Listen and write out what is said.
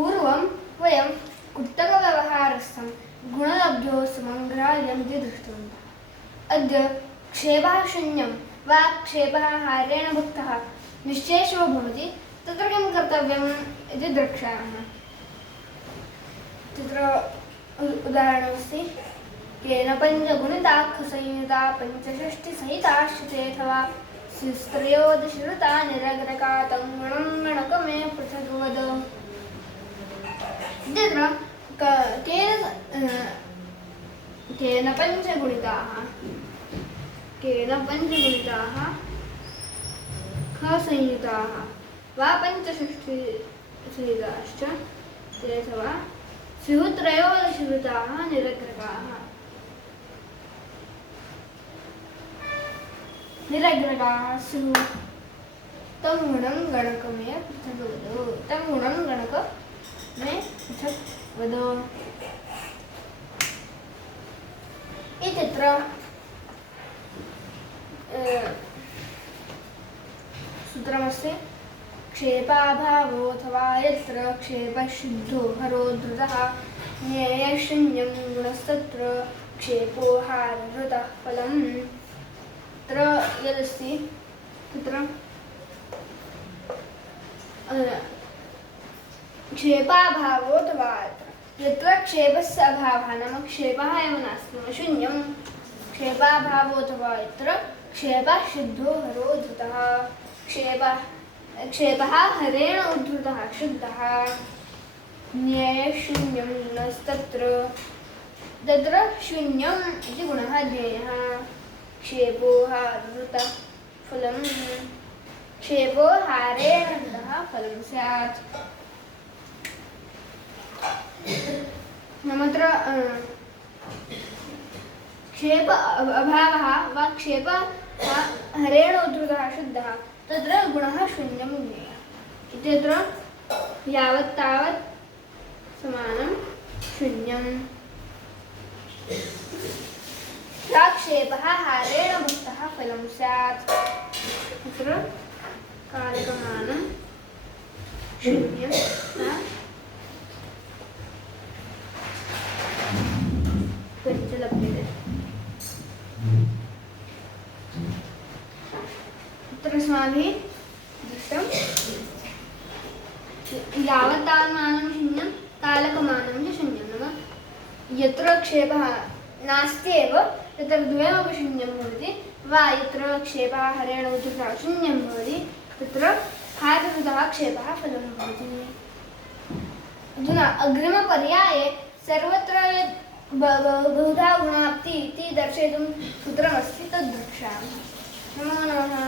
पूर्वं वयं कुट्टकव्यवहारस्थं गुणलब्धो समग्रायम् इति दृष्टवन्तः। अद्य क्षेपः शून्यं वा क्षेपः हारेण भुक्तः निश्शेषो भवति तत्र किं कर्तव्यम् इति द्रक्ष्यामः। तत्र उदाहरणमस्ति केन पञ्चगुणिता संयुता पञ्चषष्टिसहिताश्रितेऽथवा स्त्रयोदशऋता निरग्रका तं गुणं गणकमे पृथग् वद। केन पञ्चगुणिताः खसंयुताः वा पञ्चषष्टिसहिताश्च ते अथवा स्युः त्रयोदशऋताः निरग्रकाः स्युः तं गुणं गणकमे पृथक् वद। तं गुणं गणकमे पृथक् वद इत्यत्र सूत्रमस्ति क्षेपाभावोऽथवा यत्र क्षेपशुद्धो हरो धृतः ज्ञेयशून्यं गुणस्तत्र क्षेपो हारधृतः फलम्। तत्र यदस्ति तत्र क्षेपाभावोऽथवा यत्र क्षेपस्य अभावः नाम क्षेपः एव नास्ति नाम शून्यं क्षेपाभावोऽथवा यत्र क्षेपः शुद्धो हरो धृतः क्षेपः हरेण उद्धृतः शुद्धः ज्ञेयशून्यं गुणस्तत्र तत्र शून्यम् इति गुणः ज्ञेयः क्षेपो हारधृतः फलं क्षेपो हारेण धृतः फलं स्यात्। नाम अत्र क्षेप अभावः वा क्षेपः हरेण उद्धृतः शुद्धः तत्र गुणः शून्यं ज्ञेयः इत्यत्र यावत् तावत् समानं शून्यं। क्षेपः हारेण भुक्तः फलं स्यात्। तत्र कालकमानं शून्यं लभ्यते। तत्र अस्माभिः दृष्टं यावत् तावन्मानं शून्यं कालकमानं च शून्यं नाम यत्र क्षेपः नास्ति एव तत्र द्वयमपि शून्यं भवति वा यत्र क्षेपः हरेण उद्धृतः शून्यं भवति तत्र हारधृतः क्षेपः फलं भवति। अधुना अग्रिमपर्याये सर्वत्र यत् बहुधा गुणाप्ति इति दर्शयितुं सूत्रमस्ति तद् द्रक्ष्यामः। नमो नमः।